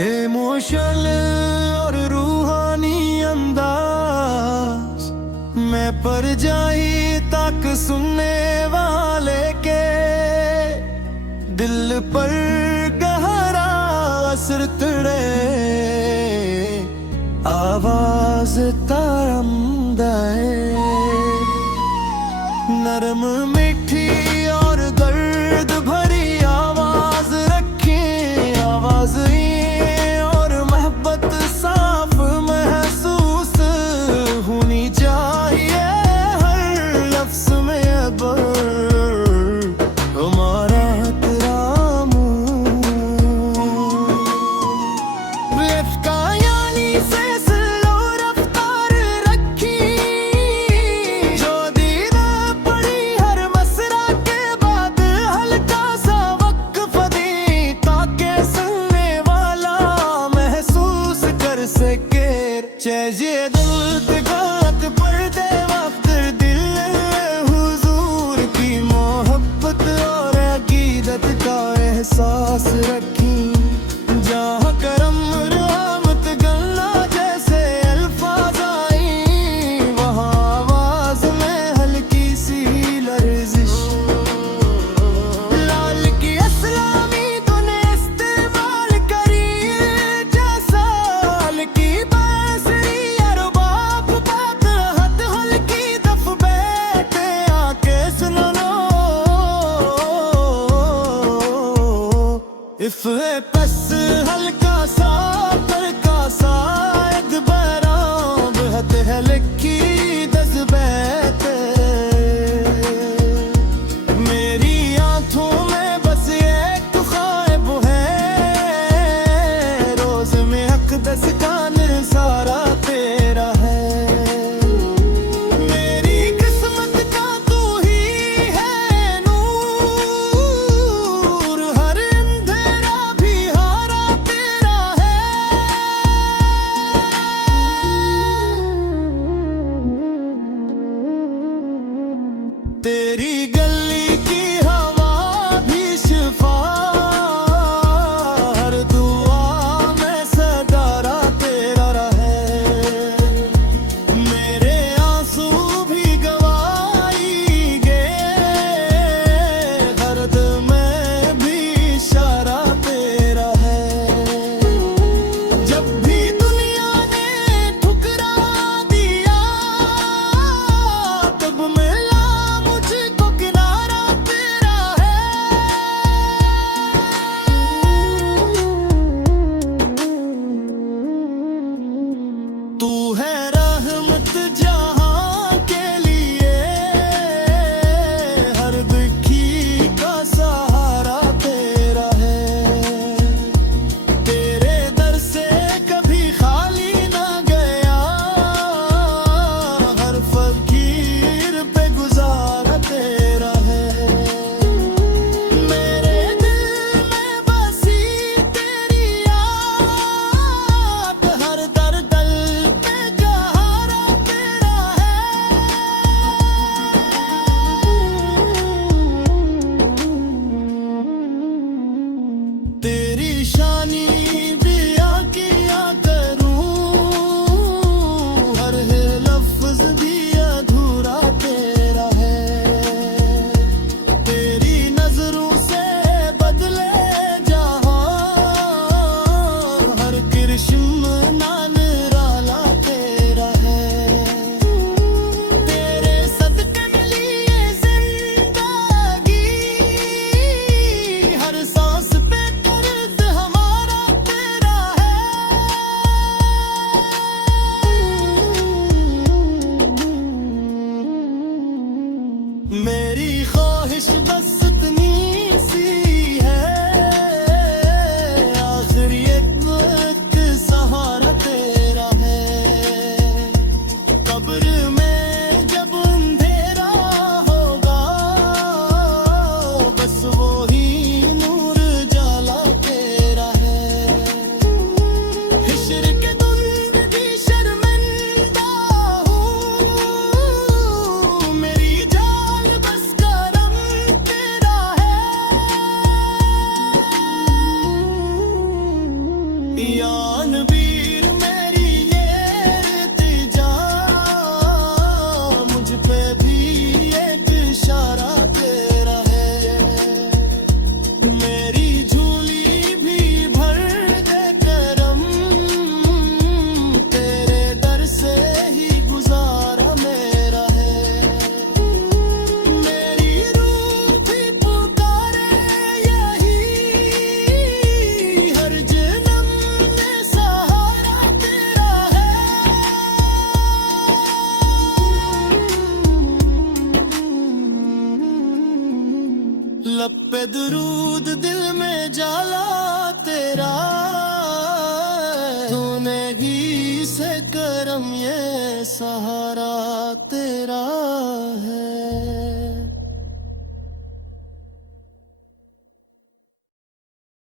Emotional और रूहानी अंदाज मैं पर जाई तक सुनने वाले के दिल पर गहरा असर तड़े आवाज तारमदाए नरम मीठी और दर्द भरी आवाज रखी आवाज और मोहब्बत साफ महसूस होनी चाहिए हर लफ्ज में अब हमारा एहतराम का यानी से स्लो रफ्तार रखी जो दीदा पड़ी हर मसरा के बाद हल्का सा वक्फ दी ताकि सुनने वाला महसूस कर सके चाहिए दिल गात पड़ते वक्त दिल हुजूर की मोहब्बत और अकीदत का एहसास रखी जहाँ करम रहमत गल्ला जैसे अल्फाज आई वहाँ आवाज में हल्की सी लर्जिश लाल की अस्लामी तूने इस्तेमाल करी जैसा हल्की बांसुरी अरबाब बात हद हल्की दफ बैठे आके सुन लो इफ है बस हल्का सा हल्का सा एक बराब हद है लिखी जज्बात मेरी आंखों में बस एक ख्वाब है रोज में अक़दस का सारा तेरा है मेरी किस्मत का तू ही है नूर हर अंधेरा भी हारा तेरा है तेरी गली की हवा भी शिफा हर दुआ में सदारा तेरा रहे मेरे आंसू भी गवाई गे दर्द में भी इशारा तेरा है जब भी दुनिया ने ठुकरा दिया तब मिला मुझको किनारा पे दुरूद दिल में जाला तेरा, तूने ही से करम ये सहारा तेरा है।